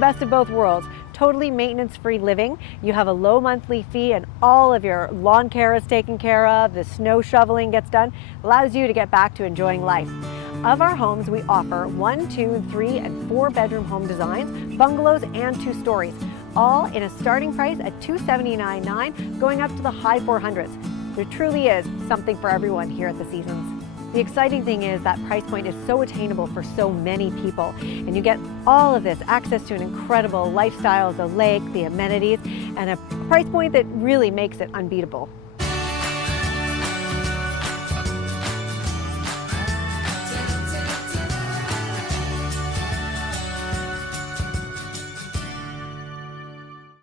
best of both worlds. Totally maintenance-free living. You have a low monthly fee and all of your lawn care is taken care of, the snow shoveling gets done, allows you to get back to enjoying life. Of our homes, we offer 1, 2, 3, and 4 bedroom home designs, bungalows, and 2 stories, all in a starting price at $279,900, going up to the high 400s. There truly is something for everyone here at the Seasons. The exciting thing is that price point is so attainable for so many people, and you get all of this access to an incredible lifestyle, the lake, the amenities, and a price point that really makes it unbeatable.